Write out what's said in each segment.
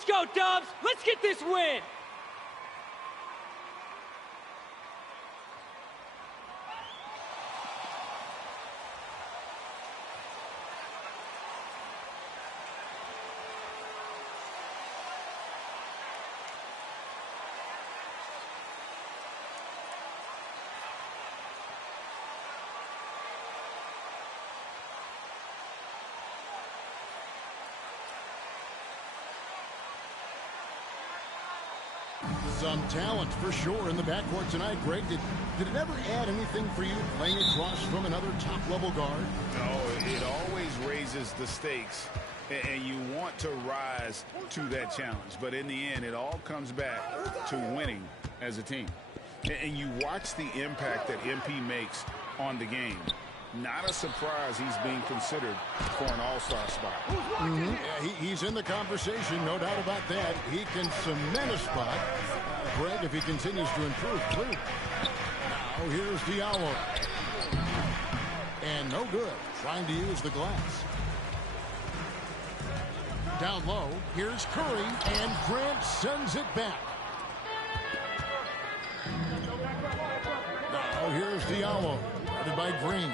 Let's go, Dubs! Let's get this win! Some talent for sure in the backcourt tonight, Greg. Did it ever add anything for you playing across from another top-level guard? No, it always raises the stakes, and you want to rise to that challenge. But in the end, it all comes back to winning as a team. And you watch the impact that MP makes on the game. Not a surprise he's being considered for an all-star spot. Yeah, he's in the conversation, no doubt about that. He can cement a spot, Greg, if he continues to improve, clearly. Now, here's Diallo. And no good, trying to use the glass. Down low, here's Curry, and Grant sends it back. Now, here's Diallo, headed by Green.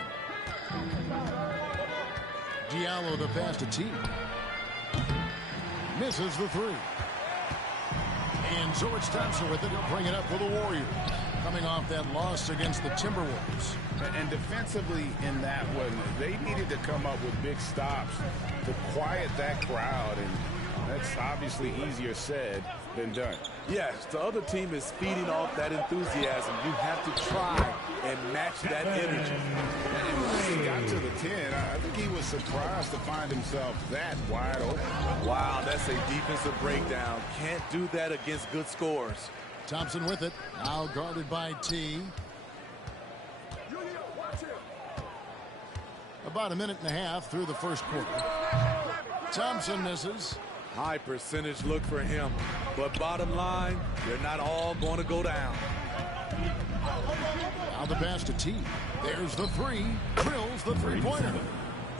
Diallo the pass to T. Misses the three. And so it's Thompson with it. He'll bring it up for the Warriors. Coming off that loss against the Timberwolves. And defensively in that one, they needed to come up with big stops to quiet that crowd. And that's obviously easier said than done. Yes, the other team is feeding off that enthusiasm. You have to try and match that energy. And once he got to the 10, I think he was surprised to find himself that wide open. Wow, that's a defensive breakdown. Can't do that against good scores. Thompson with it. Now guarded by T. About a minute and a half through the first quarter. Thompson misses. High percentage look for him. But bottom line, they're not all going to go down. Now the pass to T. There's the three. Drills the three-pointer.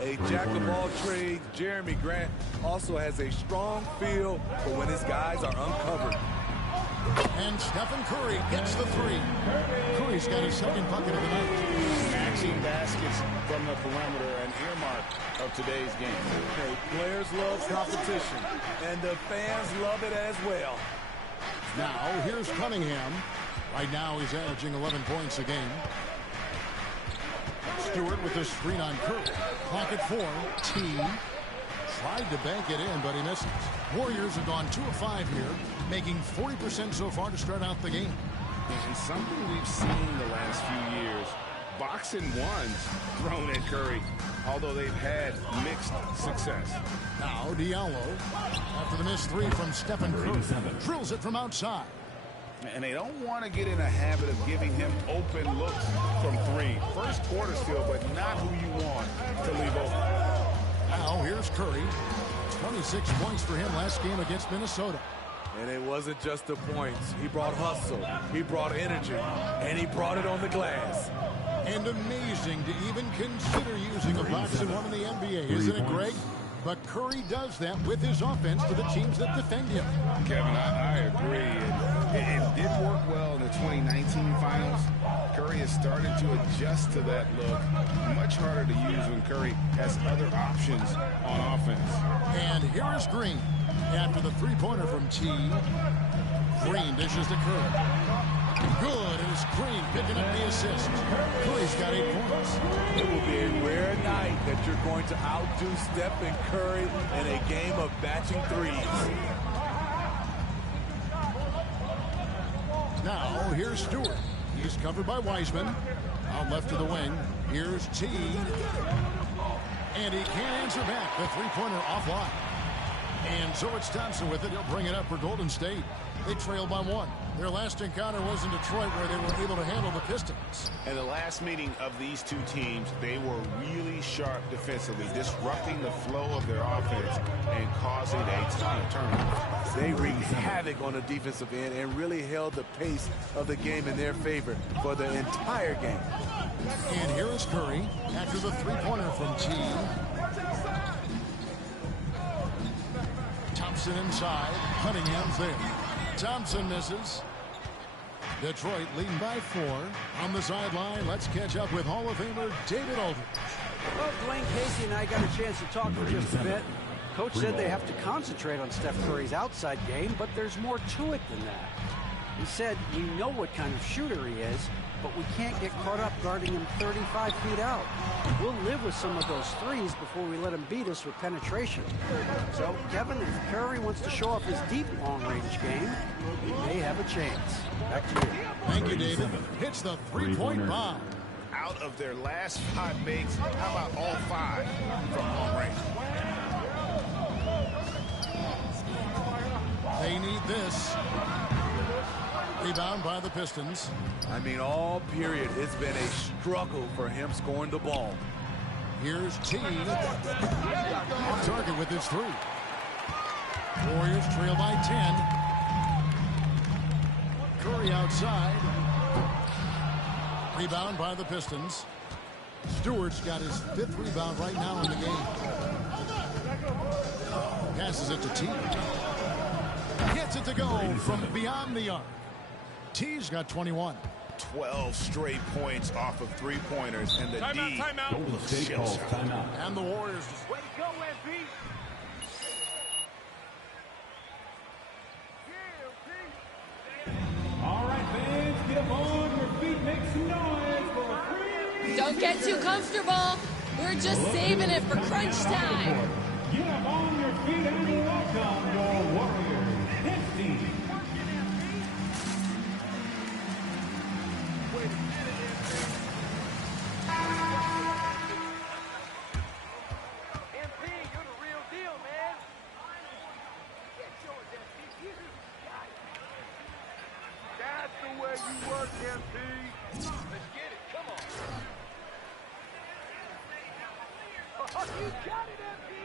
A jack-of-all trades, Jeremy Grant also has a strong feel for when his guys are uncovered. And Stephen Curry gets the three. Curry's got his second bucket of the night. Matching baskets from the perimeter, an earmark of today's game. Okay, players love competition, and the fans love it as well. Now, here's Cunningham. Right now, he's averaging 11 points a game. Stewart with the screen on Curry. Clock at 4. T. Tried to bank it in, but he misses. Warriors have gone 2 of 5 here, making 40% so far to start out the game. And something we've seen the last few years, boxing ones thrown at Curry, although they've had mixed success. Now Diallo, after the missed three from Stephen Curry, drills it from outside. And they don't want to get in a habit of giving him open looks from three. First quarter still, but not who you want to leave open. Now here's Curry. 26 points for him last game against Minnesota. And it wasn't just the points. He brought hustle, he brought energy, and he brought it on the glass. And amazing to even consider using a boxing one in the NBA, isn't it, Greg? But Curry does that with his offense to the teams that defend him. Kevin, I agree. It did work well in the 2019 finals. Curry has started to adjust to that look. Much harder to use when Curry has other options on offense. And here is Green. After the three-pointer from T, Green dishes to Curry. Good, and it's Green picking up the assist. Curry's got 8 points. It will be a rare night that you're going to outdo Stephen Curry in a game of batching threes. Now, here's Stewart. He's covered by Wiseman. Out left to the wing. Here's T. And he can't answer back. The three-pointer offline. And so it's Thompson with it. He'll bring it up for Golden State. They trail by 1. Their last encounter was in Detroit, where they were able to handle the Pistons. And the last meeting of these two teams, they were really sharp defensively, disrupting the flow of their offense and causing a ton of turnovers. They wreaked havoc on the defensive end and really held the pace of the game in their favor for the entire game. And here is Curry after the three-pointer from T. Thompson inside. Cunningham's there. Thompson misses. Detroit leading by 4. On the sideline, let's catch up with Hall of Famer David Aldridge. Well, Dwayne Casey and I got a chance to talk for just a bit. Coach said they have to concentrate on Steph Curry's outside game, but there's more to it than that. He said, we know what kind of shooter he is, but we can't get caught up guarding him 35 feet out. We'll live with some of those threes before we let him beat us with penetration. So, Kevin, if Curry wants to show off his deep long-range game, he may have a chance. Back to you. Thank you, David. Hits the three-point bomb. Out of their last 5 makes, how about all 5 from long range? They need this. Rebound by the Pistons. I mean, all period, it's been a struggle for him scoring the ball. Here's T. Off target with his 3. Warriors trail by 10. Curry outside. Rebound by the Pistons. Stewart's got his 5th rebound right now in the game. Passes it to T. Gets it to go from beyond the arc. T's got 21. 12 straight points off of 3-pointers, and the D. Golden State calls timeout. And the Warriors just... Way to go, MP. All right, fans, get up on your feet, make some noise for free. Don't get too comfortable. We're just saving it for crunch time. Get up on your feet and welcome your Warriors. His team. MP, you're the real deal, man. Get yours, MP. That's the way you work, MP. Let's get it. Come on. Oh, you got it, MP.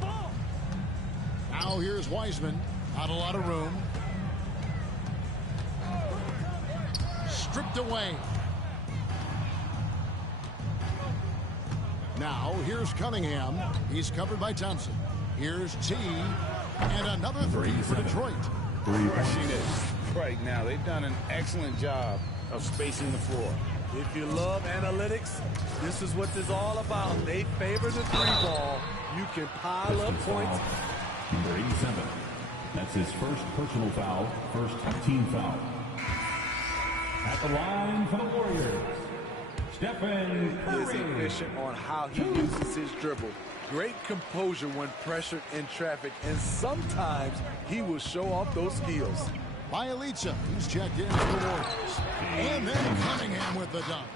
Ball. Now here's Wiseman. Not a lot of room. Stripped away. Now here's Cunningham. He's covered by Thompson. Here's T. And another 3 for Detroit. Rushing it right now. They've done an excellent job of spacing the floor. If you love analytics, this is what this is all about. They favor the 3-ball. You can pile up points. Number 87. That's his first personal foul, first team foul. At the line for the Warriors, Stephen He is Curry. efficient on how he uses his dribble. Great composure when pressured in traffic, and sometimes he will show off those skills. Bielitsa, he's checked in for the Warriors. And then Cunningham with the dunk.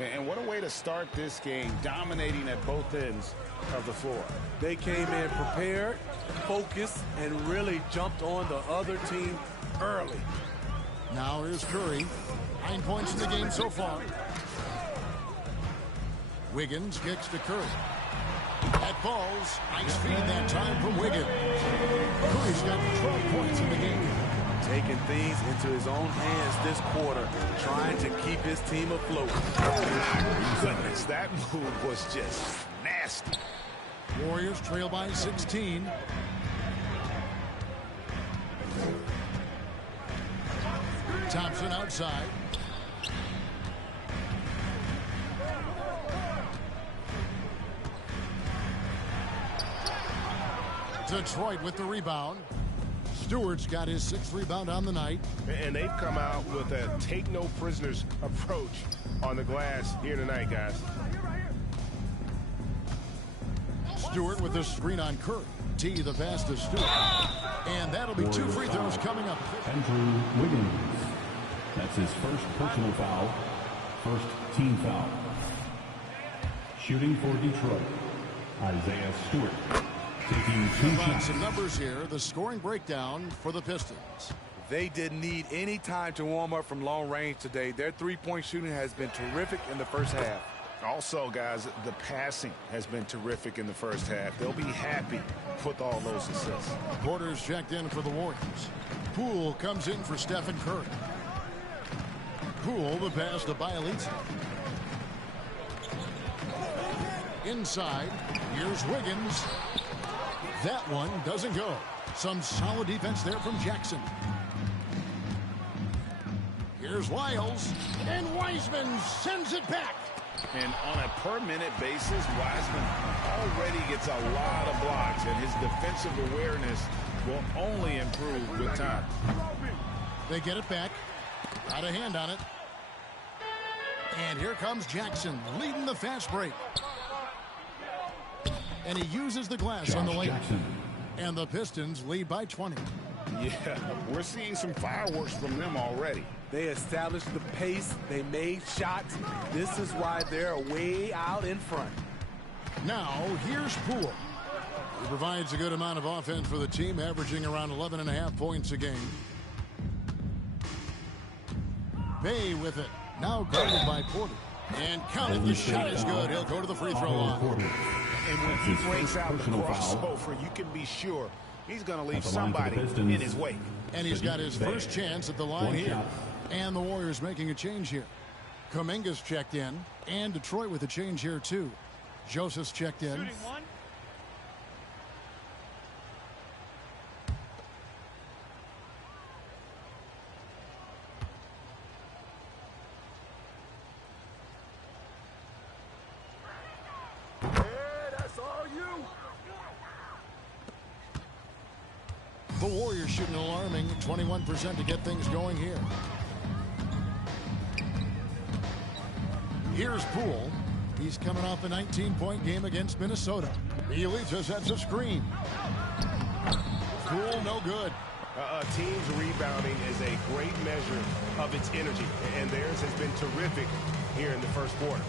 And what a way to start this game, dominating at both ends of the floor. They came in prepared, focused, and really jumped on the other team early. Now here's Curry. 9 points in the game so far. Wiggins kicks to Curry. That falls. Nice feed that time from Wiggins. Curry's got 12 points in the game. Taking things into his own hands this quarter, trying to keep his team afloat. Goodness, that move was just nasty. Warriors trail by 16. Thompson outside. Detroit with the rebound. Stewart's got his 6th rebound on the night. And they've come out with a take-no-prisoners approach on the glass here tonight, guys. Stewart with the screen on Curry. T, the pass to Stewart. And that'll be 2 free throws coming up. Andrew Wiggins. That's his first personal foul, first team foul. Shooting for Detroit, Isaiah Stewart. Taking 2 shots. Some numbers here. The scoring breakdown for the Pistons. They didn't need any time to warm up from long range today. Their 3-point shooting has been terrific in the first half. Also, guys, the passing has been terrific in the first half. They'll be happy with all those assists. Porter's checked in for the Warriors. Poole comes in for Stephen Curry. Poole, the pass to Bielitsa. Inside, here's Wiggins. That one doesn't go. Some solid defense there from Jackson. Here's Lyles, and Wiseman sends it back. And on a per-minute basis, Wiseman already gets a lot of blocks, and his defensive awareness will only improve with time. They get it back. Got a hand on it. And here comes Jackson leading the fast break. And he uses the glass on the lane. And the Pistons lead by 20. Yeah, we're seeing some fireworks from them already. They established the pace. They made shots. This is why they're way out in front. Now, here's Poole. He provides a good amount of offense for the team, averaging around 11.5 points a game. Bay with it. Now guarded by Porter. And counted. The shot is good. He'll go to the free throw line. And when he breaks out the crossover, you can be sure he's going to leave somebody in his wake. And he's got his first chance at the line here. And the Warriors making a change here. Kuminga's checked in. And Detroit with a change here, too. Joseph's checked in. The Warriors shooting an alarming 21% to get things going here. Here's Poole. He's coming off a 19-point game against Minnesota. Bielitsa sets a screen. Poole, no good. A team's rebounding is a great measure of its energy, and theirs has been terrific here in the first quarter.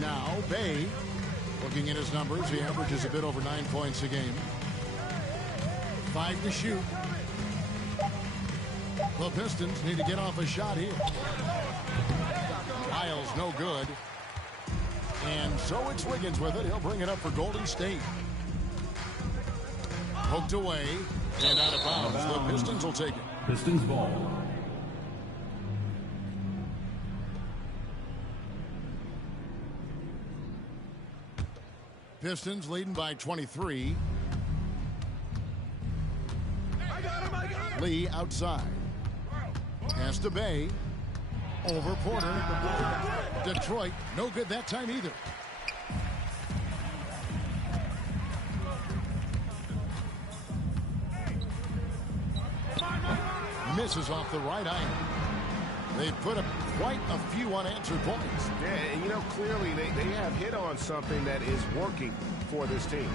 Now, Bay. Looking at his numbers, he averages a bit over 9 points a game. 5 to shoot. The Pistons need to get off a shot here. Lyles, no good. And so it's Wiggins with it. He'll bring it up for Golden State. Poked away and out of bounds. The Pistons will take it. Pistons ball. Pistons leading by 23. Lee outside. Pass to Bay. Over Porter. Detroit, no good that time either. Misses off the right iron. They put up quite a few unanswered points. Yeah, and you know, clearly they have hit on something that is working for this team.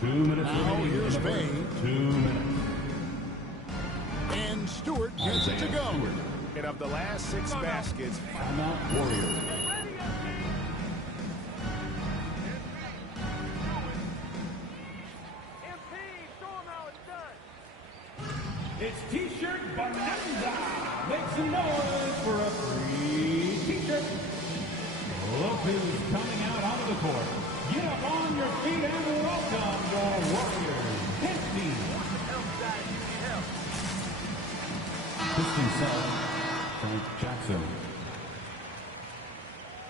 2 minutes remaining. Here's Bay. 2 minutes. And Stewart gets it to go. And of the last 6 baskets, Timeout Warriors. It's T-shirt Bonanza. Make some noise for a free T-shirt. Look who's coming out onto the court. Get up on your feet and welcome your Warriors. Pistons. Pistons set. Frank Jackson.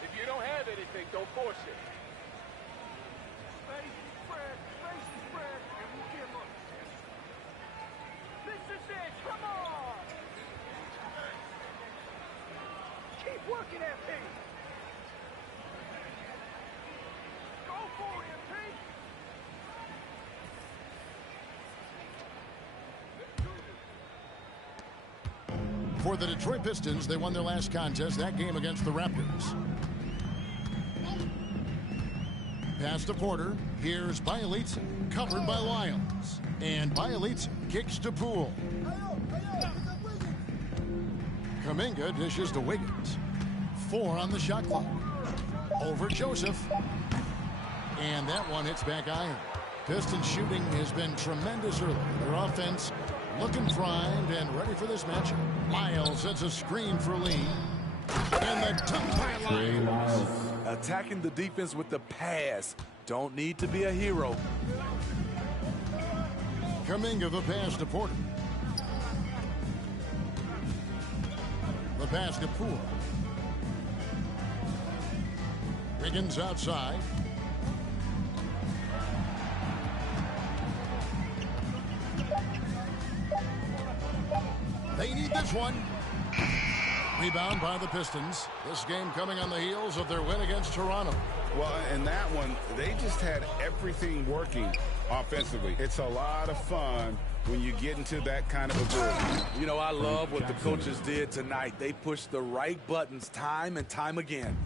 If you don't have anything, don't force it. This is it. Come on. Keep working at me. Go for it, Pete. For the Detroit Pistons, they won their last contest, that game against the Raptors. Pass to Porter. Here's Bielitsa, covered by Lyles. And Bielitsa kicks to Poole. Kuminga dishes to Wiggins. 4 on the shot clock. Over Joseph. And that one hits back iron. Pistons shooting has been tremendous early. Their offense looking primed and ready for this matchup. Lyles sets a screen for Lee. And the dunk by Lyles. Attacking the defense with the pass. Don't need to be a hero. Kuminga the pass to Porter. The pass to Poole. Wiggins outside. They need this one. Rebound by the Pistons. This game coming on the heels of their win against Toronto. Well, in that one, they just had everything working offensively. It's a lot of fun when you get into that kind of ability. You know, I love what the coaches did tonight. They pushed the right buttons time and time again.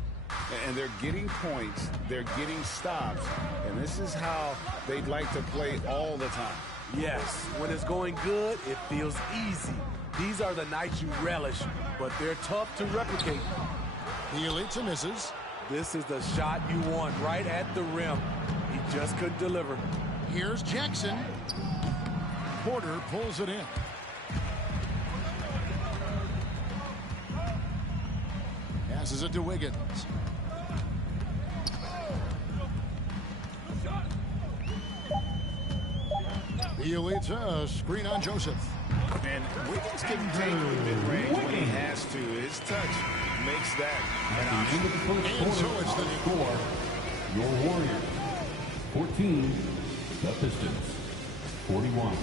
And they're getting points. They're getting stops. And this is how they'd like to play all the time. Yes, when it's going good, it feels easy. These are the nights you relish, but they're tough to replicate. Bielitsa misses. This is the shot you want right at the rim. He just couldn't deliver. Here's Jackson. Porter pulls it in. Passes it to Wiggins. Bielitsa, a screen on Joseph. And Wiggins can take mid-range when he has to. His touch makes that an option. And so it's the score. Your Warriors, 14. The Pistons, 41.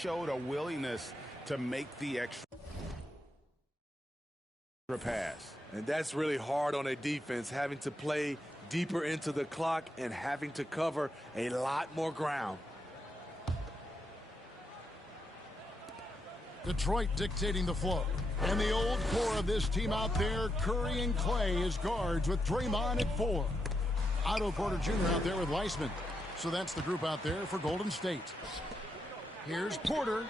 Showed a willingness to make the extra pass. And that's really hard on a defense, having to play deeper into the clock and having to cover a lot more ground. Detroit dictating the flow. And the old core of this team out there, Curry and Clay as guards with Draymond at 4. Otto Porter Jr. out there with Weissman. So that's the group out there for Golden State. Here's Porter.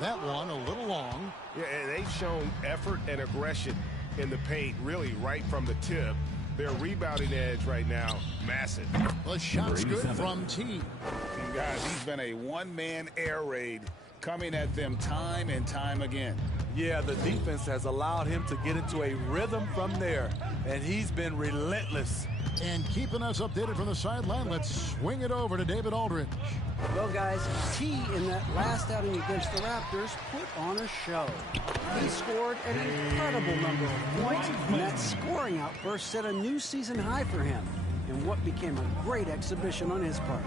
That one a little long. Yeah, and they've shown effort and aggression in the paint, really right from the tip. Their rebounding edge right now, massive. The shot's good from T. And guys, he's been a one-man air raid coming at them time and time again. Yeah, the defense has allowed him to get into a rhythm from there, and he's been relentless. And keeping us updated from the sideline, let's swing it over to David Aldridge. Well, guys, T in that last outing against the Raptors put on a show. He scored an incredible number of points, and that scoring outburst set a new season high for him in what became a great exhibition on his part.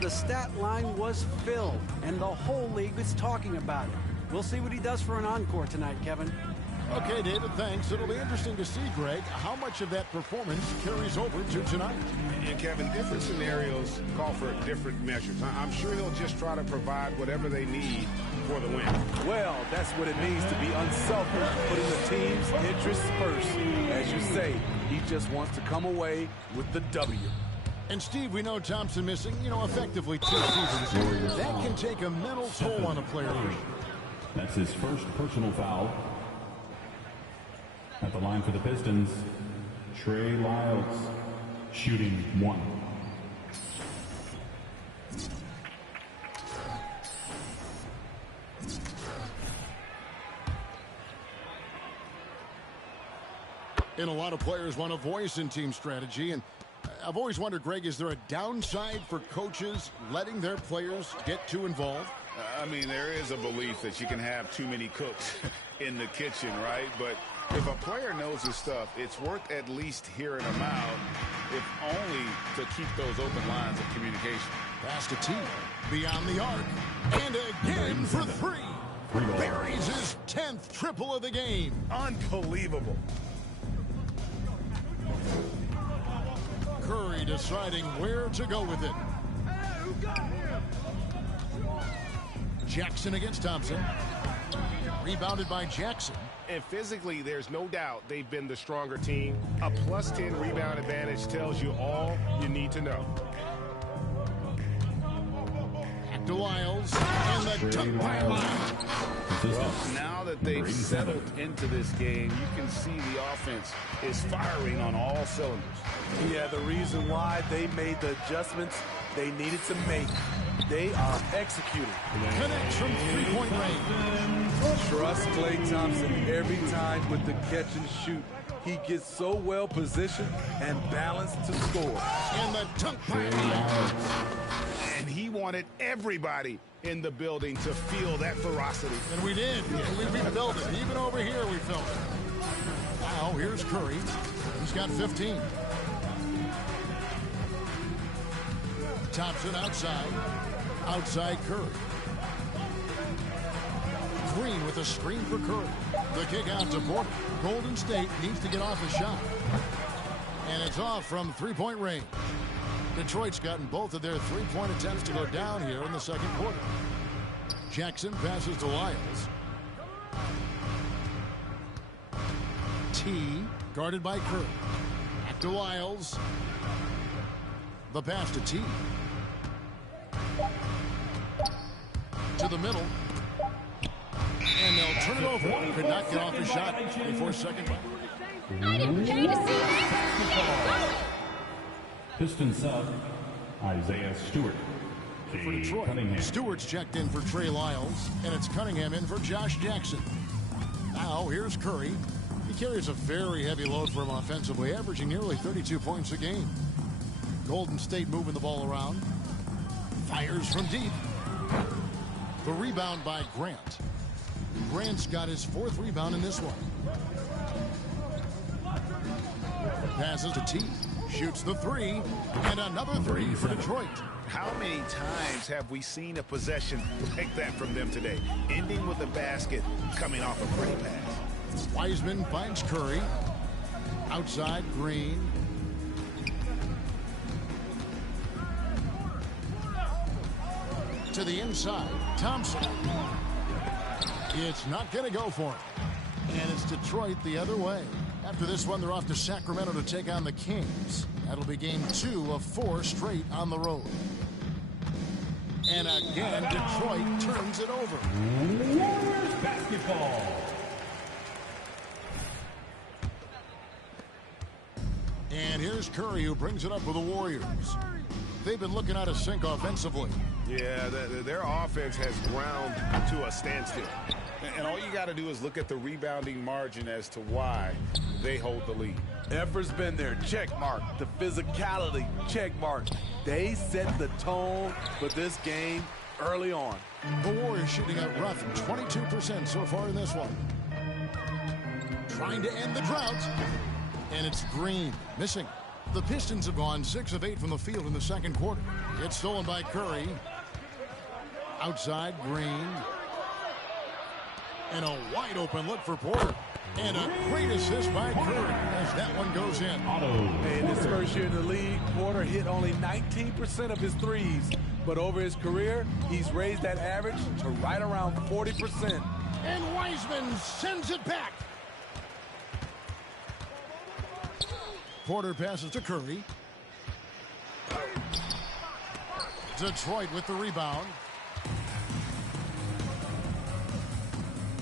The stat line was filled, and the whole league was talking about it. We'll see what he does for an encore tonight, Kevin. Okay, David, thanks. It'll be interesting to see, Greg, how much of that performance carries over to tonight. And, Kevin, different scenarios call for different measures. I'm sure he'll just try to provide whatever they need for the win. Well, that's what it means to be unselfish, putting the team's interests first. As you say, he just wants to come away with the W. And, Steve, we know Thompson missing, effectively 2 seasons. That can take a mental toll on a player. That's his first personal foul. At the line for the Pistons, Trey Lyles, shooting 1. And a lot of players want a voice in team strategy, and I've always wondered, Greg, is there a downside for coaches letting their players get too involved? I mean, there is a belief that you can have too many cooks in the kitchen, right? But if a player knows his stuff, it's worth at least hearing him out, if only to keep those open lines of communication. Pass to T, beyond the arc, and again for 3. Buries his 10th triple of the game. Unbelievable. Curry deciding where to go with it. Jackson against Thompson. Rebounded by Jackson. And physically, there's no doubt they've been the stronger team. A +10 rebound advantage tells you all you need to know. to Lyles, and the dunk by Lyles. Well, now that they've settled into this game, you can see the offense is firing on all cylinders. Yeah, the reason why they made the adjustments they needed to make. They are executing. Connects from three-point range. Trust Klay Thompson every time with the catch and shoot. He gets so well positioned and balanced to score. And the dunk by Lyles. And he wanted everybody in the building to feel that ferocity. And we did. We felt it. Even over here, we felt it. Now, here's Curry. He's got 15. Thompson outside. Outside Curry. Green with a screen for Curry. The kick out to Porter. Golden State needs to get off a shot. And it's off from three-point range. Detroit's gotten both of their three-point attempts to go down here in the second quarter. Jackson passes to Lyles. T, guarded by Curry. Back to Lyles. The pass to T. To the middle. And they'll turn it over. Could not get off the shot before second. I didn't pay to see this. Get going. Piston sub, Isaiah Stewart. For Detroit, Cunningham. Stewart's checked in for Trey Lyles, and it's Cunningham in for Josh Jackson. Now, here's Curry. He carries a very heavy load for him offensively, averaging nearly 32 points a game. Golden State moving the ball around. Fires from deep. The rebound by Grant. Grant's got his fourth rebound in this one. Passes to T. Shoots the three. And another three for Detroit. How many times have we seen a possession like that from them today? Ending with a basket, coming off a great pass. Wiseman finds Curry. Outside, Green. To the inside, Thompson. It's not going to go for him. And it's Detroit the other way. After this one, they're off to Sacramento to take on the Kings. That'll be game 2 of 4 straight on the road. And again, Detroit turns it over. Warriors basketball. And here's Curry, who brings it up for the Warriors. They've been looking out of sync offensively. Yeah, their offense has ground to a standstill. And all you got to do is look at the rebounding margin as to why they hold the lead. Effort's been there, check mark. The physicality, check mark. They set the tone for this game early on. The Warriors shooting out rough 22% so far in this one. Trying to end the drought. And it's Green missing. The Pistons have gone 6 of 8 from the field in the second quarter. It's stolen by Curry. Outside, Green. And a wide open look for Porter. And a great assist by Curry as that one goes in. In his first year in the league, Porter hit only 19% of his threes. But over his career, he's raised that average to right around 40%. And Wiseman sends it back. Porter passes to Curry. Detroit with the rebound.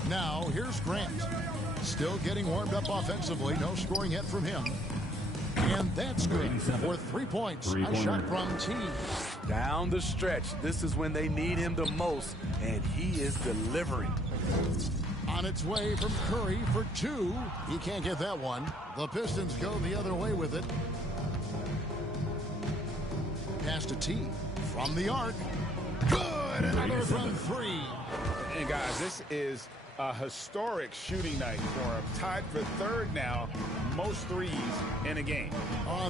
Now, here's Grant. Still getting warmed up offensively. No scoring yet from him. And that's good for 3 points. A shot from T. Down the stretch, this is when they need him the most, and he is delivering. On its way from Curry for 2. He can't get that one. The Pistons go the other way with it. Pass to T. From the arc. Good. Another from 3. And guys, this is a historic shooting night for him. Tied for third now, most threes in a game.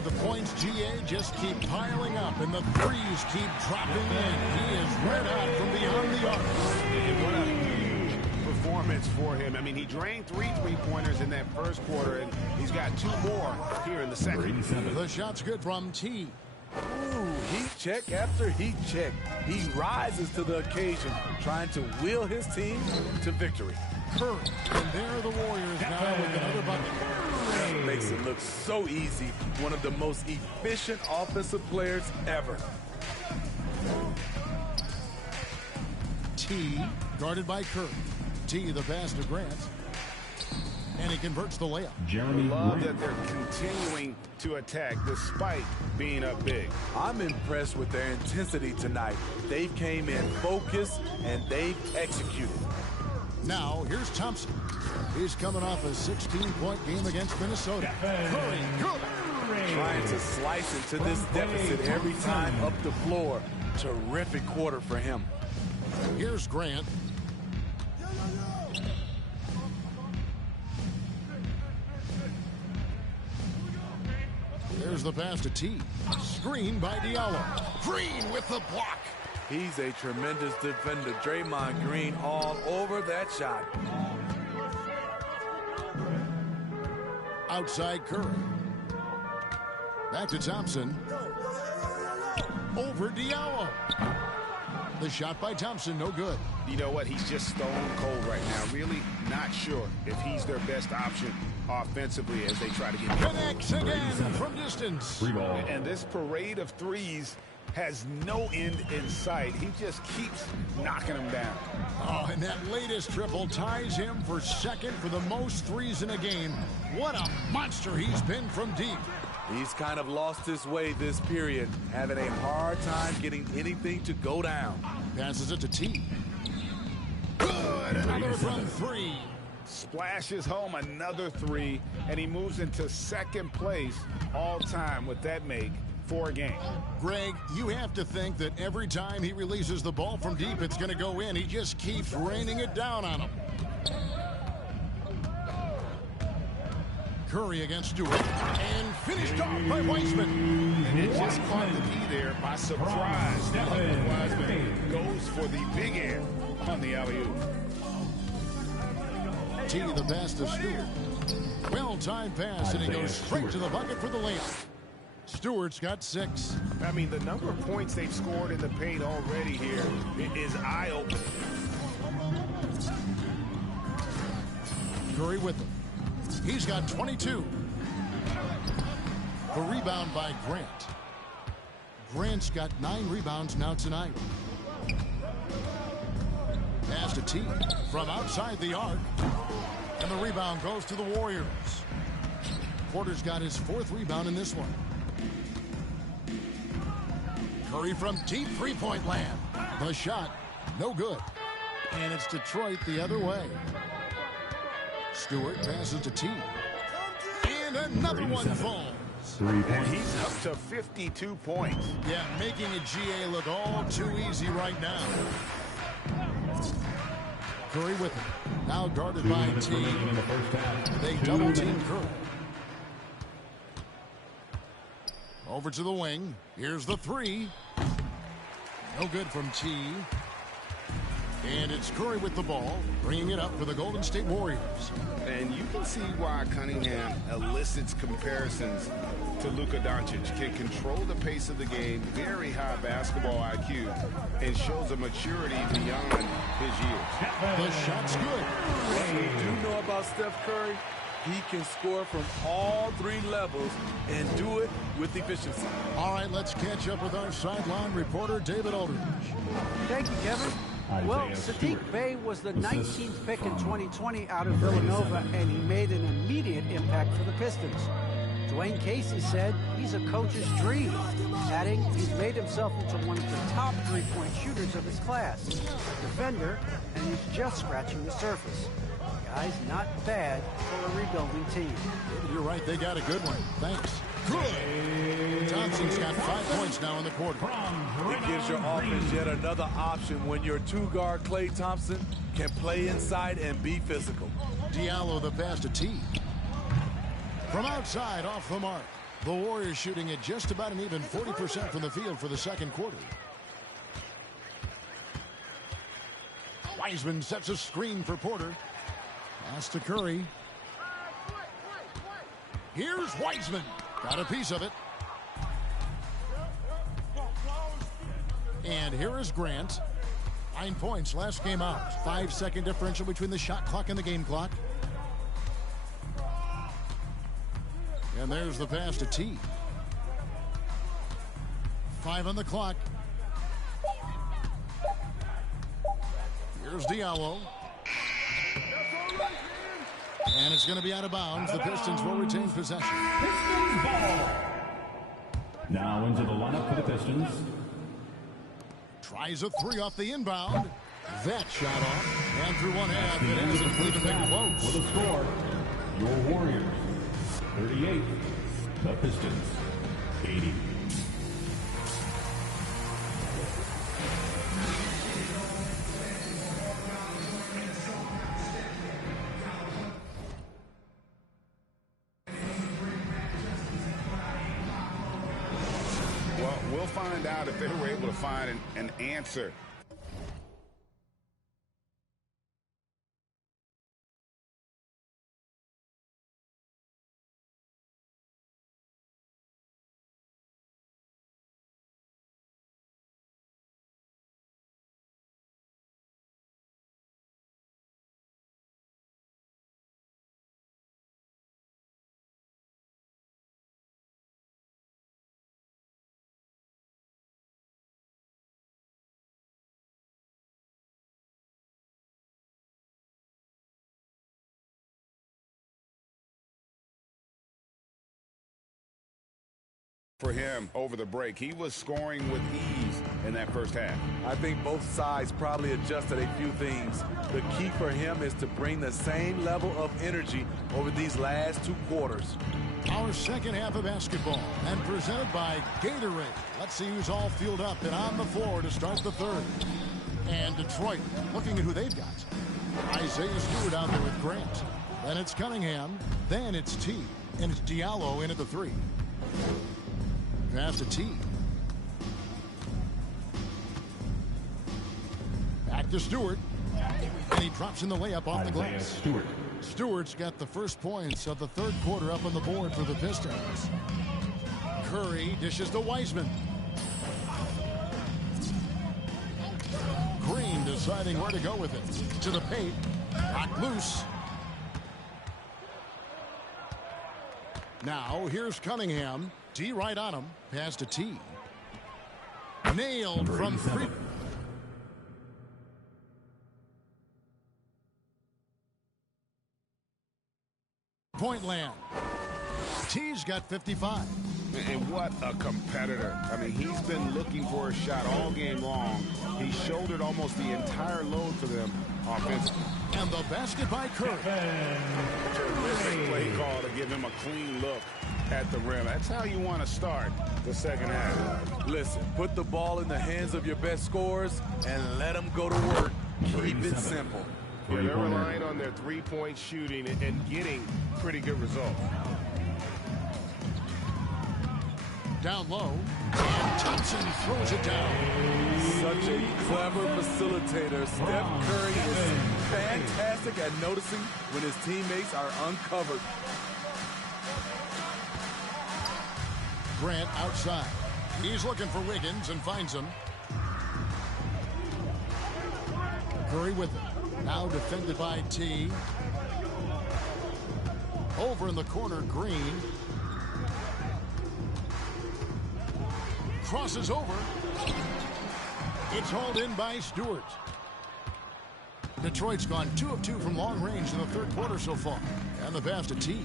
The points, GA, just keep piling up, and the threes keep dropping in. He is red hot from beyond the arc. And what a huge performance for him. I mean, he drained 3 three-pointers in that first quarter, and he's got 2 more here in the second. The shot's good from T. Ooh, heat check after heat check. He rises to the occasion, trying to wheel his team to victory. Curry, and there are the Warriors now with another bucket. That makes it look so easy. One of the most efficient offensive players ever. T, guarded by Curry. T, the pass to Grant. And he converts the layup. I love that they're continuing to attack despite being up big. I'm impressed with their intensity tonight. They came in focused and they've executed. Now, here's Thompson. He's coming off a 16-point game against Minnesota. Curry, good. Trying to slice into this deficit every time up the floor. Terrific quarter for him. Here's Grant. There's the pass to T. Screen by Diallo. Green with the block. He's a tremendous defender. Draymond Green all over that shot. Outside Curry. Back to Thompson. Over Diallo. The shot by Thompson, no good. You know what? He's just stone cold right now. Really not sure if he's their best option offensively as they try to get connects again from distance. And this parade of threes has no end in sight. He just keeps knocking them down. Oh, and that latest triple ties him for second for the most threes in a game. What a monster he's been from deep. He's kind of lost his way this period, having a hard time getting anything to go down. Passes it to T. Good, another from three. Splashes home another three, and he moves into second place all time with that make for a game. Greg, you have to think that every time he releases the ball from deep, it's going to go in. He just keeps raining it down on him. Curry against Stewart, and finished off by Wiseman. And it just caught the key there by surprise. Wiseman goes for the big air on the alley-oop. T, the pass to Stewart. Well-timed pass, and he goes straight to the bucket for the layup. Stewart's got 6. I mean, the number of points they've scored in the paint already here is eye-opening. Curry with him. He's got 22. The rebound by Grant. Grant's got 9 rebounds now tonight. Pass to T from outside the arc. And the rebound goes to the Warriors. Porter's got his 4th rebound in this one. Curry from deep three-point land. The shot, no good. And it's Detroit the other way. Stewart passes to T. And another one falls. And he's up to 52 points. Yeah, making a GA look all too easy right now. Curry with him. Now guarded by T. They double team Curry. Over to the wing. Here's the 3. No good from T. And it's Curry with the ball, bringing it up for the Golden State Warriors. And you can see why Cunningham elicits comparisons to Luka Doncic. Can control the pace of the game, very high basketball IQ, and shows a maturity beyond his years. The shot's good. What we do know about Steph Curry, he can score from all 3 levels and do it with efficiency. All right, let's catch up with our sideline reporter, David Aldridge. Thank you, Kevin. Well, Sadiq Bey was the 19th pick in 2020 out of Villanova, and he made an immediate impact for the Pistons. Dwayne Casey said he's a coach's dream, adding he's made himself into one of the top three-point shooters of his class, defender, and he's just scratching the surface. Guy's not bad for a rebuilding team. You're right, they got a good one. Thanks. Good. Thompson's got 5 points now in the quarter. It gives your offense yet another option when your 2-guard Klay Thompson can play inside and be physical. Diallo the pass to T. From outside, off the mark. The Warriors shooting at just about an even 40% from the field for the second quarter. Wiseman sets a screen for Porter. Pass to Curry. Here's Wiseman. Got a piece of it. And here is Grant. 9 points last game out. 5-second differential between the shot clock and the game clock. And there's the pass to T. 5 on the clock. Here's Diallo. And it's going to be out of bounds. The Pistons will retain possession. Pistons ball. Now into the lineup for the Pistons. Tries a three off the inbound. That shot off. And through one half, it hasn't even been close. With a score, your Warriors 38, the Pistons 80. Well, we'll find out if they were able to find an answer. For him over the break, he was scoring with ease in that first half. I think both sides probably adjusted a few things. The key for him is to bring the same level of energy over these last 2 quarters. Our second half of basketball and presented by Gatorade. Let's see who's all fueled up and on the floor to start the third. And Detroit looking at who they've got. Isaiah Stewart out there with Grant. Then it's Cunningham. Then it's T. And it's Diallo in at the 3. Pass to T. Back to Stewart. And he drops in the layup off the glass. Stewart's got the first points of the third quarter up on the board for the Pistons. Curry dishes to Wiseman. Green deciding where to go with it. To the paint. Knocked loose. Now here's Cunningham. T right on him. Pass to T. Nailed from 3. Point land. T's got 55. And what a competitor. I mean, he's been looking for a shot all game long. He shouldered almost the entire load for them offensively. And the basket by Curry. Terrific play call to give him a clean look at the rim. That's how you want to start the second half. Listen, put the ball in the hands of your best scorers and let them go to work. Keep it simple. Yeah, they're relying on their three-point shooting and getting pretty good results. Down low, and Thompson throws it down. Such a clever facilitator. Steph Curry is fantastic at noticing when his teammates are uncovered. Grant outside. He's looking for Wiggins and finds him. Curry with it. Now defended by T. Over in the corner, Green. Crosses over. It's hauled in by Stewart. Detroit's gone 2 of 2 from long range in the third quarter so far. And the pass to T.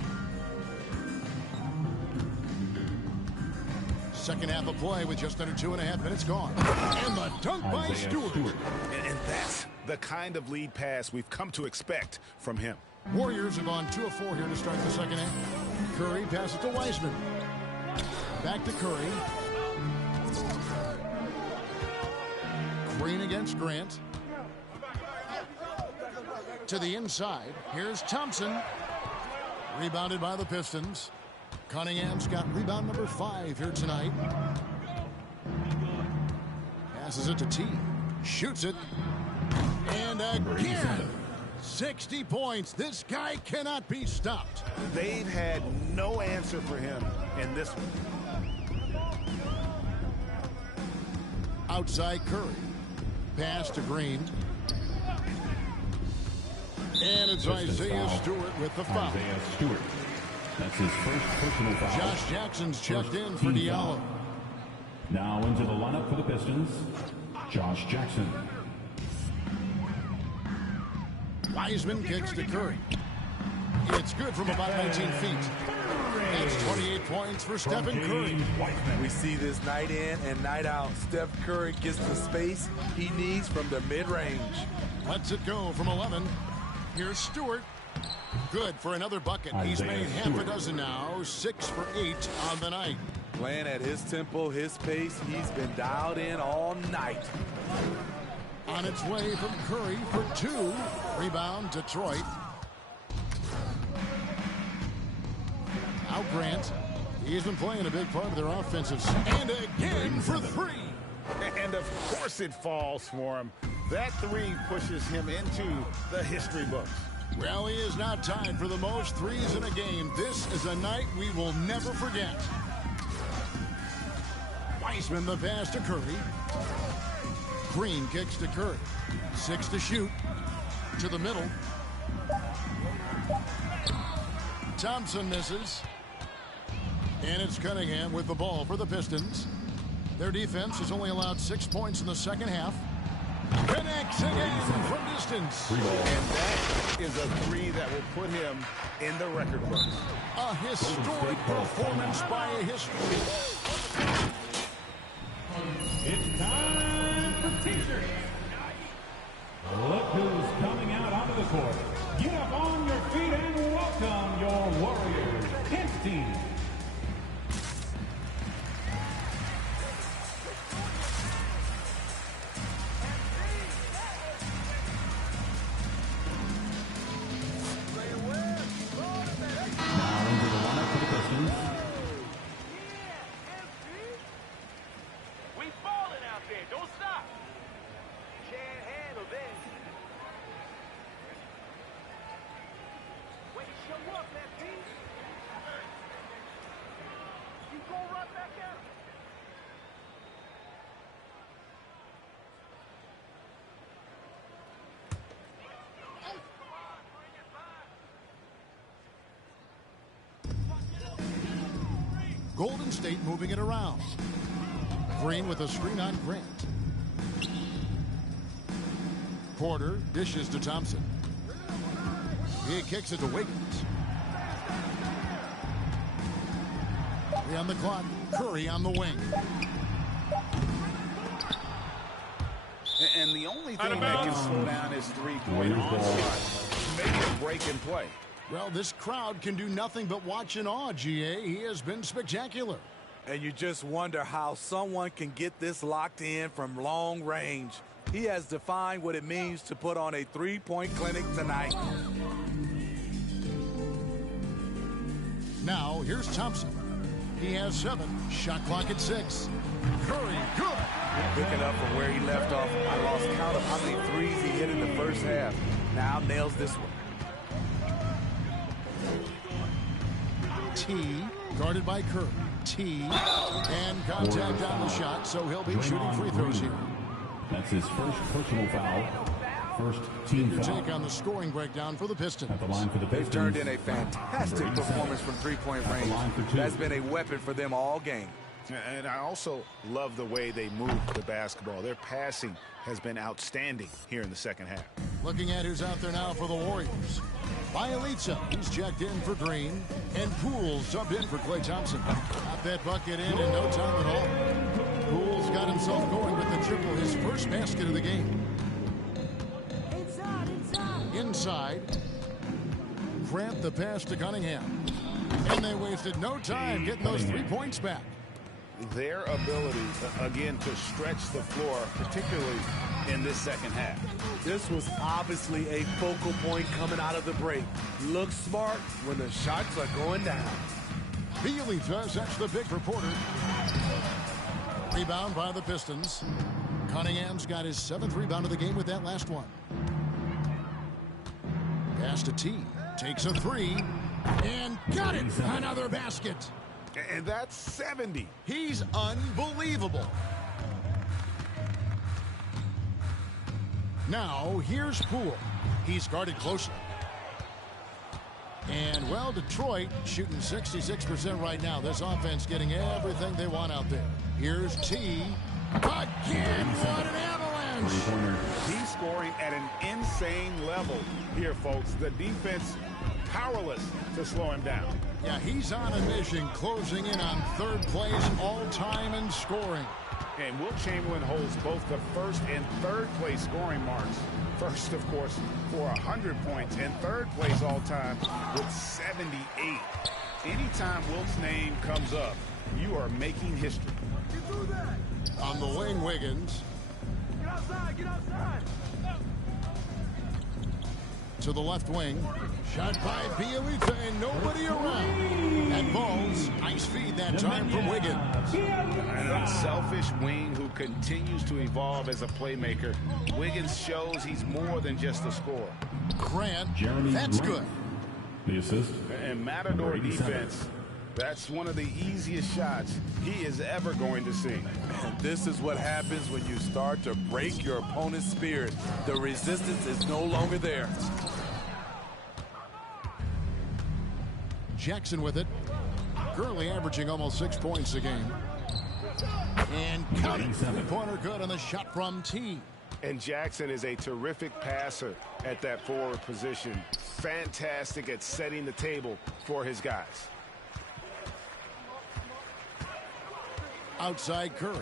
Second half of play with just under 2.5 minutes gone. And the dunk by Stewart. And that's the kind of lead pass we've come to expect from him. Warriors have gone 2 of 4 here to start the second half. Curry passes to Wiseman. Back to Curry. Green against Grant. To the inside. Here's Thompson. Rebounded by the Pistons. Cunningham's got rebound number 5 here tonight. Passes it to T. Shoots it. And again, 60 points. This guy cannot be stopped. They've had no answer for him in this one. Outside Curry. Pass to Green. And it's Isaiah Stewart with the foul. Isaiah Stewart. That's his first personal foul. Josh Jackson's checked in for Diallo. Now into the lineup for the Pistons, Josh Jackson. Wiseman kicks to Curry. It's good from about 19 feet. That's 28 points for Stephen Curry. We see this night in and night out. Steph Curry gets the space he needs from the mid-range. Lets it go from 11. Here's Stewart. Good for another bucket. He's made half a dozen now. 6 for 8 on the night. Playing at his tempo, his pace. He's been dialed in all night. On its way from Curry for 2. Rebound, Detroit. Now Grant. He's been playing a big part of their offensive. And again for 3. And of course it falls for him. That 3 pushes him into the history books. Well, he is now tied for the most threes in a game. This is a night we will never forget. Wiseman the pass to Curry. Green kicks to Curry. 6 to shoot. To the middle. Thompson misses. And it's Cunningham with the ball for the Pistons. Their defense has only allowed 6 points in the second half. Connects again from distance. And that is a 3 that will put him in the record books. A historic performance by a history. It's time for T-shirts. Look who's coming out onto the court. Get up on your feet and welcome your Warriors Hits team. Golden State moving it around. Green with a screen on Grant. Porter dishes to Thompson. He kicks it to Wiggins. 3 on the clock. Curry on the wing. And the only thing that can slow down his three-point onslaught, make it break and play. Well, this crowd can do nothing but watch in awe, GA. He has been spectacular. And you just wonder how someone can get this locked in from long range. He has defined what it means to put on a three-point clinic tonight. Now, here's Thompson. He has 7. Shot clock at 6. Curry, good. Picking up from where he left off. I lost count of how many threes he hit in the first half. Now nails this one. T, guarded by Curry. T, and contact on the shot, so he'll be shooting free throws here. That's his first personal foul. First team Your foul. take on the scoring breakdown for the Pistons. At the line for the They've Pistons. turned in a fantastic performance from three-point range. That's been a weapon for them all game. And I also love the way they move the basketball. Their passing has been outstanding here in the second half. Looking at who's out there now for the Warriors. Bielitsa, he's checked in for Green. And Poole's subbed in for Klay Thompson. Got that bucket in no time at all. Poole's got himself going with the triple, his first basket of the game. Inside. Grant the pass to Cunningham. And they wasted no time getting those 3 points back. Their ability, again, to stretch the floor, particularly in this second half. This was obviously a focal point coming out of the break. Look smart when the shots are going down. Bielitsa sets the big reporter. Rebound by the Pistons. Cunningham's got his 7th rebound of the game with that last one. Pass to T. Takes a 3. And got it! Another basket. And that's 70. He's unbelievable. Now, here's Poole. He's guarded closely. And, well, Detroit shooting 66% right now. This offense getting everything they want out there. Here's T. Again, what an avalanche! punch. He's scoring at an insane level here, folks. The defense powerless to slow him down. Yeah, he's on a mission, closing in on third place all-time in scoring. And Wilt Chamberlain holds both the first and third place scoring marks. First, of course, for 100 points, and third place all-time with 78. Anytime Wilt's name comes up, you are making history. On the wing, Wiggins. Get outside, get outside. To the left wing. Shot by Bielitsa and nobody around. And balls. Nice feed that time from Wiggins. An unselfish wing who continues to evolve as a playmaker. Wiggins shows he's more than just a scorer. Grant. That's good. The assist. And Matador defense, that's one of the easiest shots he is ever going to see. And this is what happens when you start to break your opponent's spirit. The resistance is no longer there. Jackson with it. Currently averaging almost 6 points a game. And counting. Three-pointer good on the shot from T. And Jackson is a terrific passer at that forward position. Fantastic at setting the table for his guys. Outside Curry.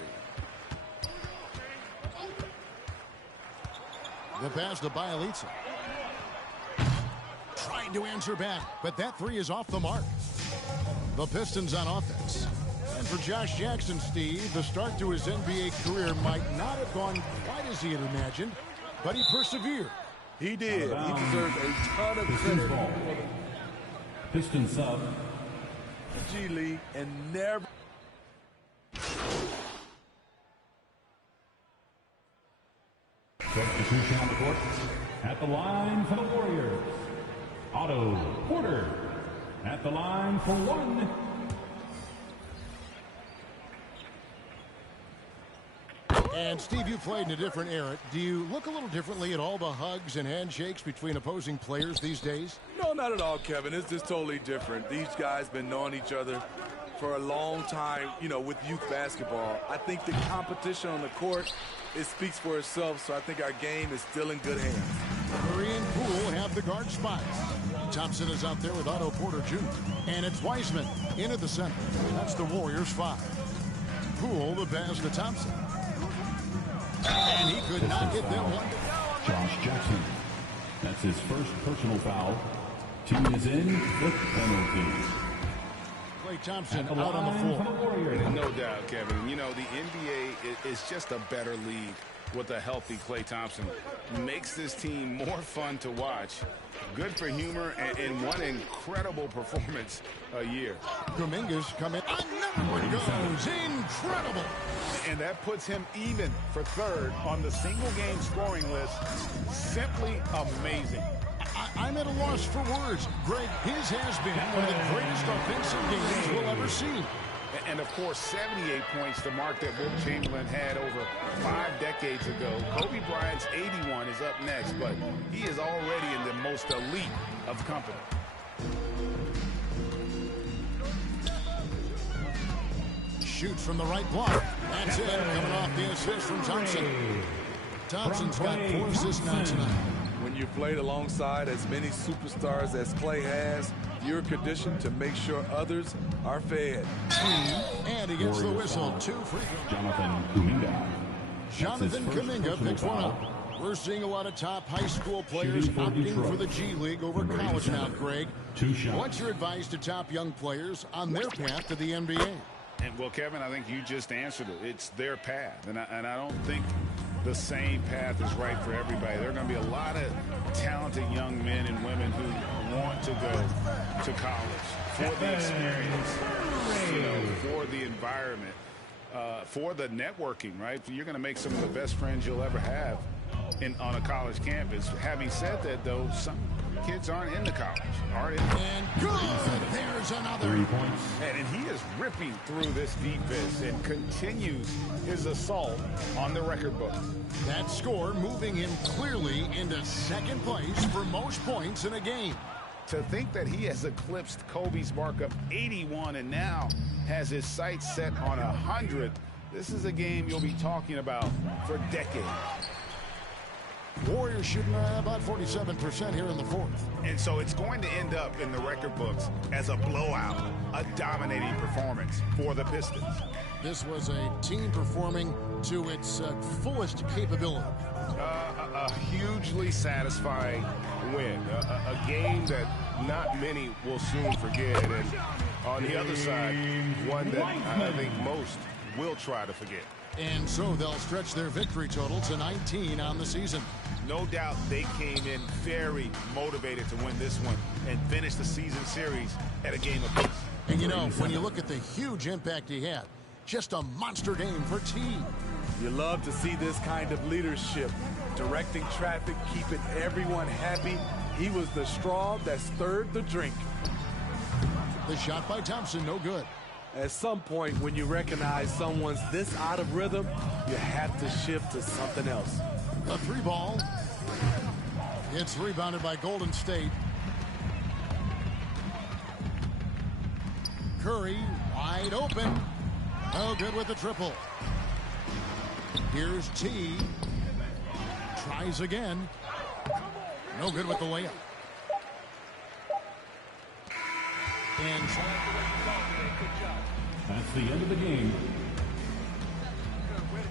The pass to Bielitsa. Trying to answer back, but that three is off the mark. The Pistons on offense. And for Josh Jackson, Steve, the start to his NBA career might not have gone quite as he had imagined, but he persevered. He did. He deserves a ton of credit. Piston sub. G League and never. Substitution on the court. At the line for the Warriors, Otto Porter. At the line for one. And Steve, you played in a different era. Do you look a little differently at all the hugs and handshakes between opposing players these days? No, not at all, Kevin. It's just totally different. These guys been knowing each other for a long time, you know, with youth basketball. I think the competition on the court, it speaks for itself, so I think our game is still in good hands. Curry and Poole have the guard spots. Thompson is out there with Otto Porter Jr. And it's Wiseman into the center. That's the Warriors 5. Poole the pass to Thompson. And he could not get that one. Josh Jackson. That's his first personal foul. Team is in with penalty. Klay Thompson out on the floor. No doubt, Kevin. You know, the NBA is just a better league with a healthy Klay Thompson. Makes this team more fun to watch. Good for humor and one incredible performance a year. Dominguez come in. Another one goes. Incredible. And that puts him even for third on the single-game scoring list. Simply amazing. I'm at a loss for words. Greg, his has been one of the greatest offensive games we'll ever see. And, of course, 78 points, the mark that Wilt Chamberlain had over 5 decades ago. Kobe Bryant's 81 is up next, but he is already in the most elite of company. Shoots from the right block. That's it. Coming off the assist from Thompson. Thompson's got 4 assists now tonight. When you played alongside as many superstars as Klay has, you're conditioned to make sure others are fed. And he gets the whistle. 2 free throws. Jonathan Kuminga. Jonathan Kuminga picks one up. We're seeing a lot of top high school players opting for the G League over college now, Greg. What's your advice to top young players on their path to the NBA? And, well, Kevin, I think you just answered it. It's their path. And I don't think the same path is right for everybody. There are going to be a lot of talented young men and women who want to go to college for the experience, you know, for the environment, for the networking, right? You're going to make some of the best friends you'll ever have on a college campus. Having said that, though, some kids aren't into college. And good. There's another. 3 points. And he is ripping through this defense and continues his assault on the record book. That score moving him clearly into second place for most points in a game. To think that he has eclipsed Kobe's mark of 81 and now has his sights set on 100, this is a game you'll be talking about for decades. Warriors shooting about 47% here in the fourth. And so it's going to end up in the record books as a blowout, a dominating performance for the Pistons. This was a team performing to its fullest capability. A hugely satisfying win. A game that not many will soon forget. And on the other side, one that I think most will try to forget. And so they'll stretch their victory total to 19 on the season. No doubt they came in very motivated to win this one and finish the season series at a game of peace. And you know, when you look at the huge impact he had, just a monster game for T. You love to see this kind of leadership, directing traffic, keeping everyone happy. He was the straw that stirred the drink. The shot by Thompson, no good. At some point, when you recognize someone's this out of rhythm, you have to shift to something else. The three ball. It's rebounded by Golden State. Curry wide open. No good with the triple. Here's T. Tries again. No good with the layup. And that's the end of the game.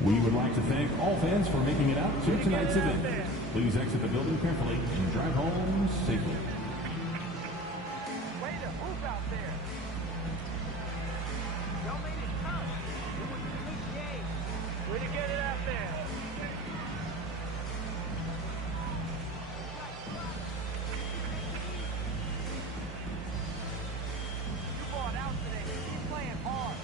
We would like to thank all fans for making it out to tonight's event. Please exit the building carefully and drive home safely. Way to hoop out there. Don't make it tough. It was a good game. Way to get it out there. You bought out today. Keep playing hard.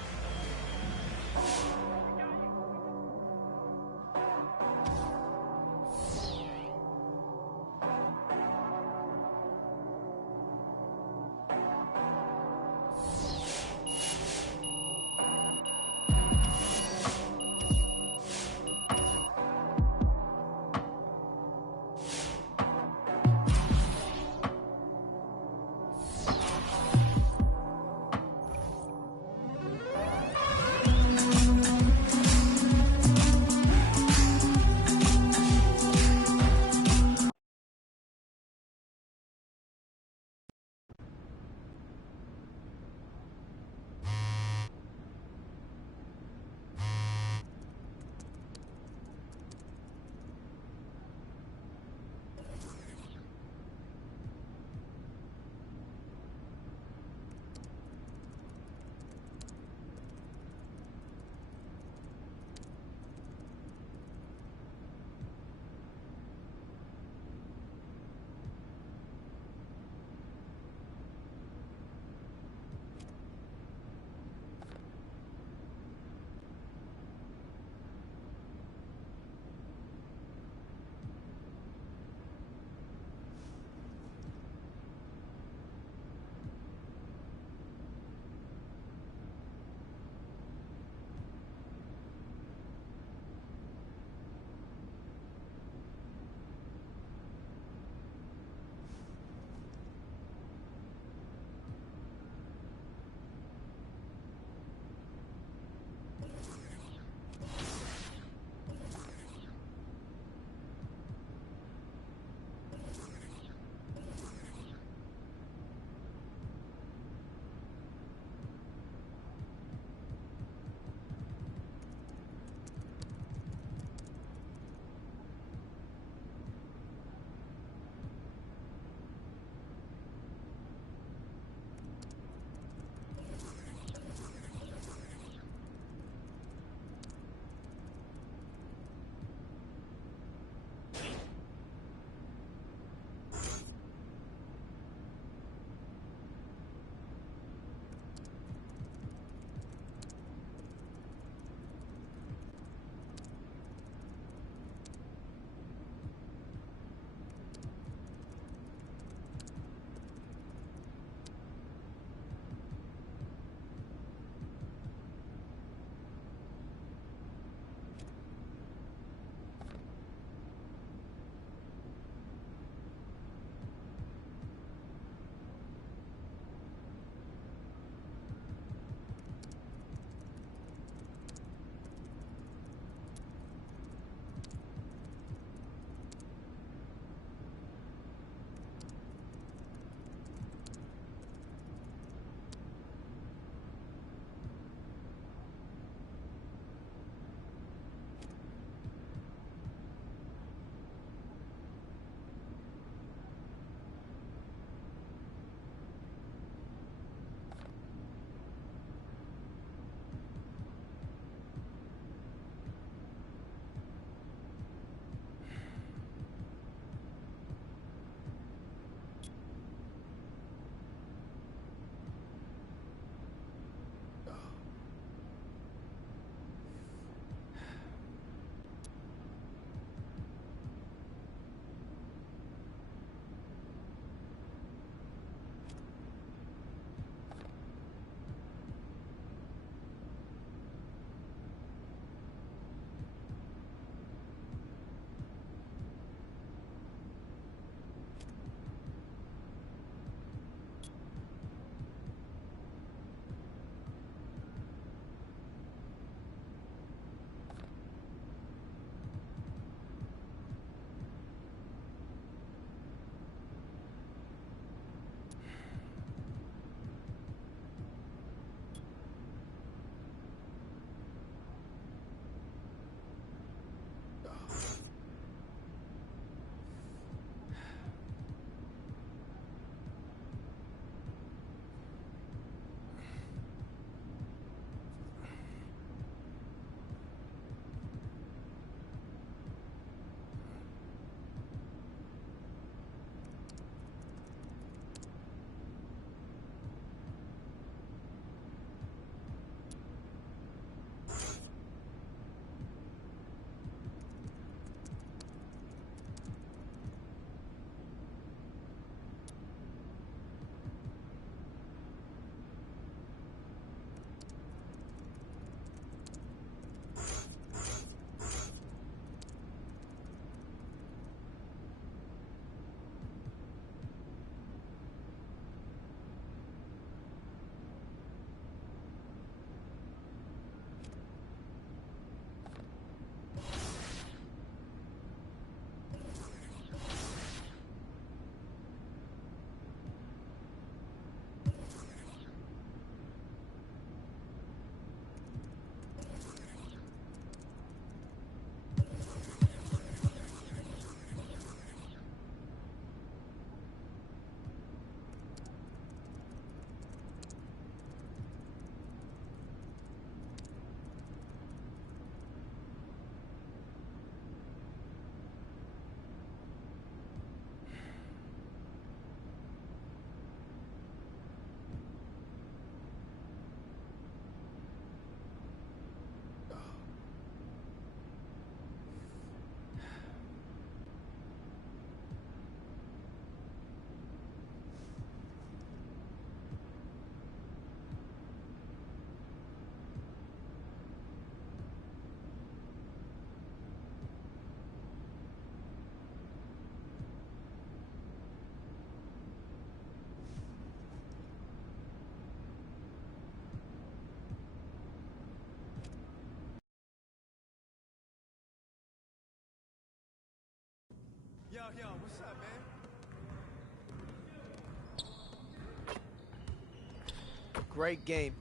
Great game.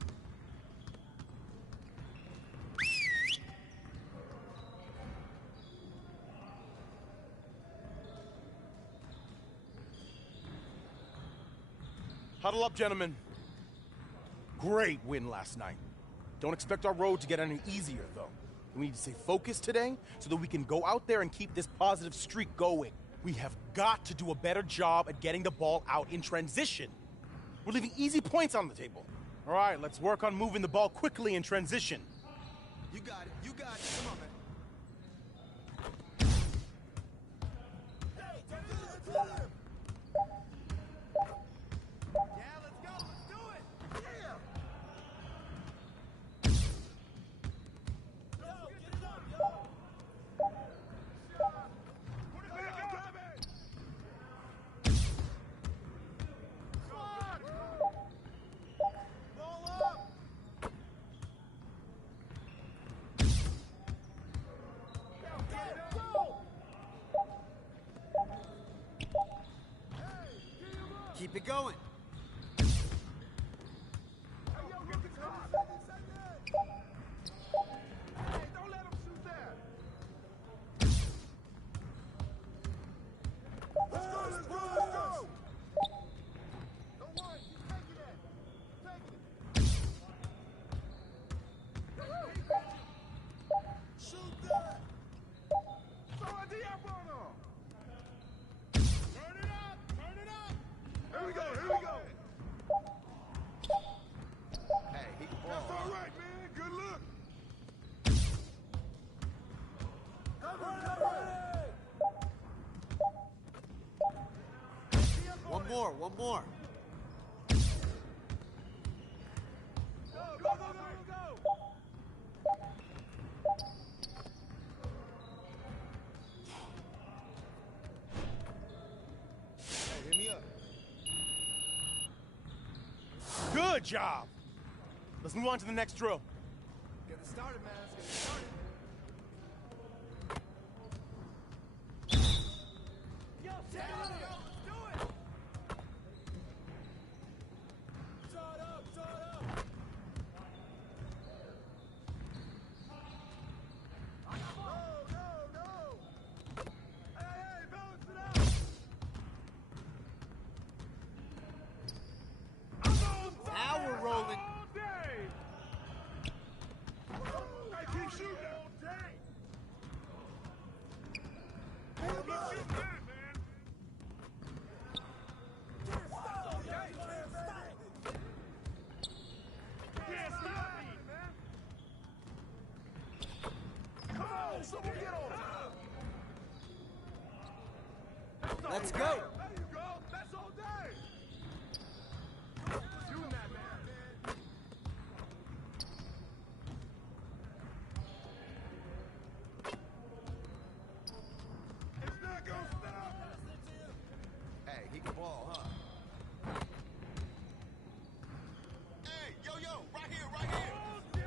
Huddle up, gentlemen. Great win last night. Don't expect our road to get any easier, though. We need to stay focused today so that we can go out there and keep this positive streak going. We have got to do a better job at getting the ball out in transition. We're leaving easy points on the table. All right, let's work on moving the ball quickly in transition. You got it. You got it. Come on, man. Keep it going. One more. Go. Hey, hit me up. Good job. Let's move on to the next drill. Get it started, man. Let's get it started. Yo, set it up. Do it. Draw it up. No. Hey, balance it out. Now we're rolling. Keep shooting all day. Let's go. There you go. That's all day. Doing that, man. It's not gonna stop. Hey, he can ball, huh? Hey, yo, right here. All day.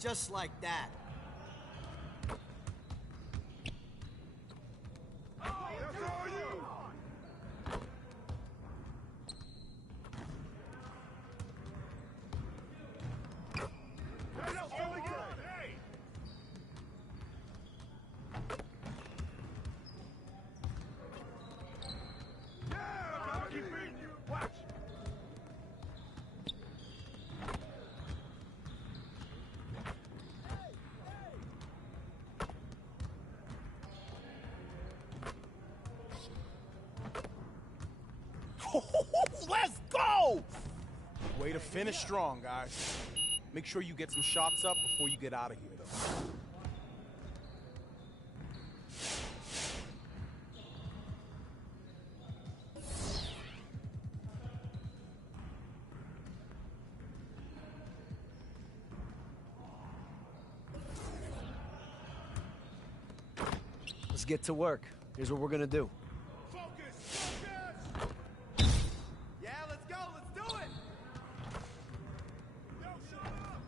Just like that. That's all you. Hey, that's really good. Hey. Yeah, I'll keep beating you. Watch. Let's go! Way to finish strong, guys. Make sure you get some shots up before you get out of here, though. Let's get to work. Here's what we're gonna do. Focus. Yeah, let's go. Let's do it. Yo, shut up.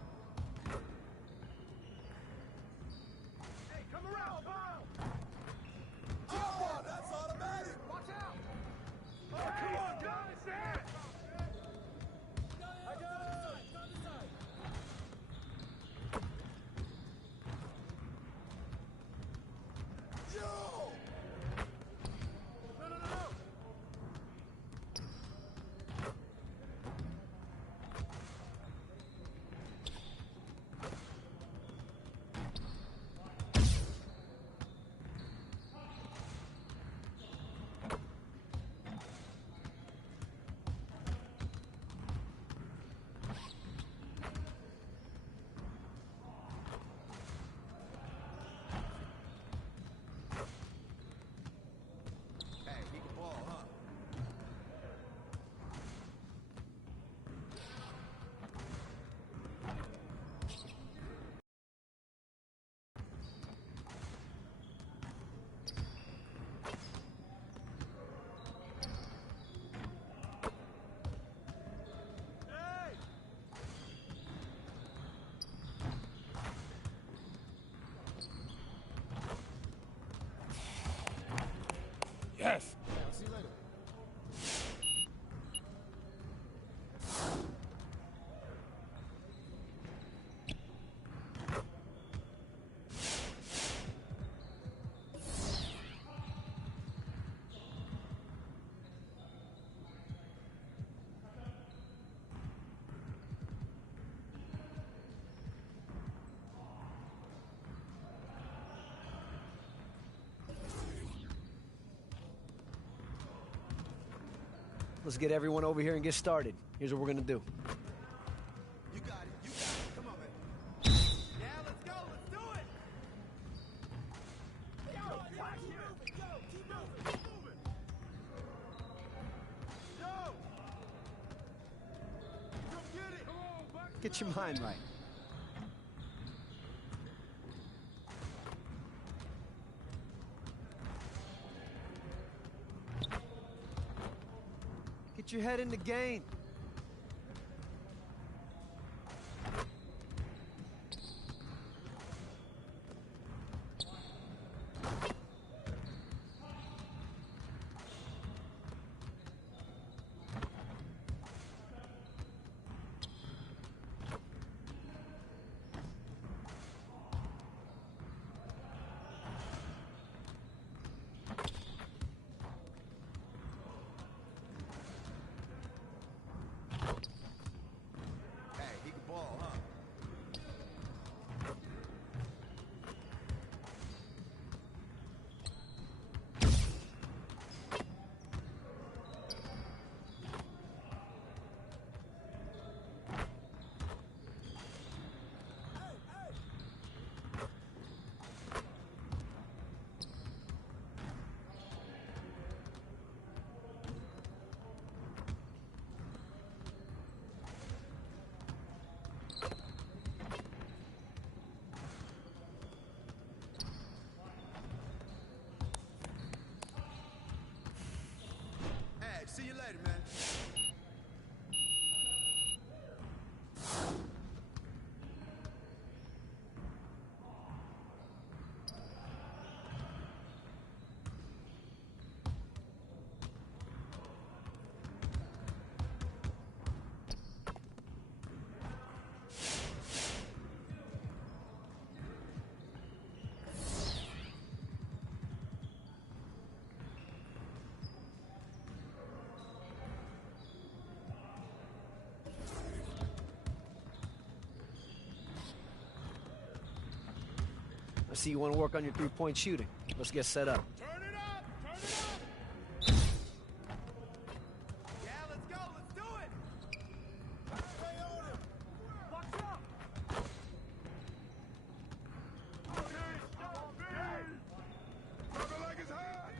Yes. I'll see you later. Let's get everyone over here and get started. Here's what we're gonna do. You got it. You got it. Come on, man. Yeah, let's go. Let's do it. Yo, watch you. Go. Keep moving. Keep moving. Yo. Come get it. Come on, Buck. Get your mind right. Get your head in the game. Hey, he can ball, huh? Hey, see you later, man. I see you want to work on your three-point shooting. Let's get set up. Turn it up! Turn it up! Yeah, let's go! Let's do it! Stay on him! Watch out! Drop it like it's hot!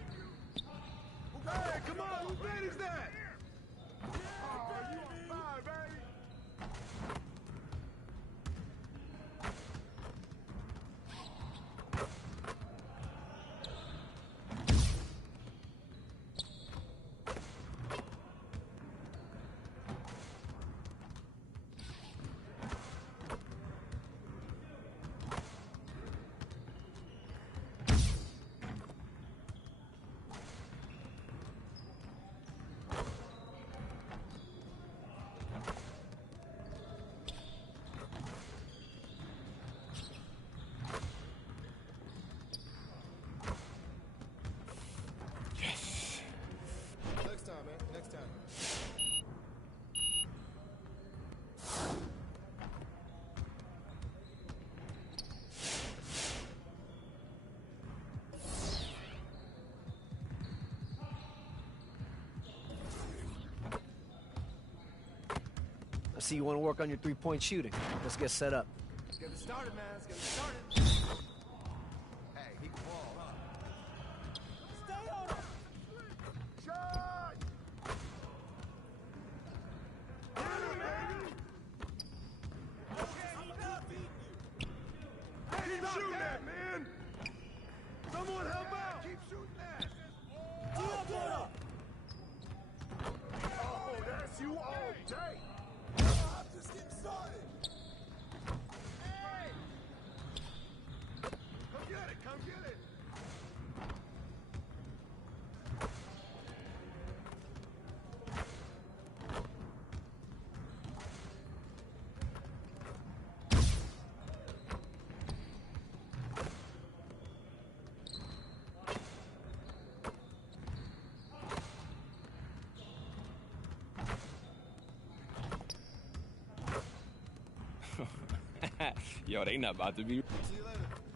Hey, come on! Who bad is that? Oh, you on fire, baby! Next time, man. Next time. I see you want to work on your three-point shooting. Let's get set up. Let's get it started, man. Let's get it started. Hey, he can ball, huh? Stay on him! Shot! Get him, baby! Okay, he's not beating you. Hey, keep shooting that, man! Someone help out! Keep shooting that! Oh, that's you all day! I'm just getting started! Hey! Come get it! Come get it! Yo, they not about to be. See you later.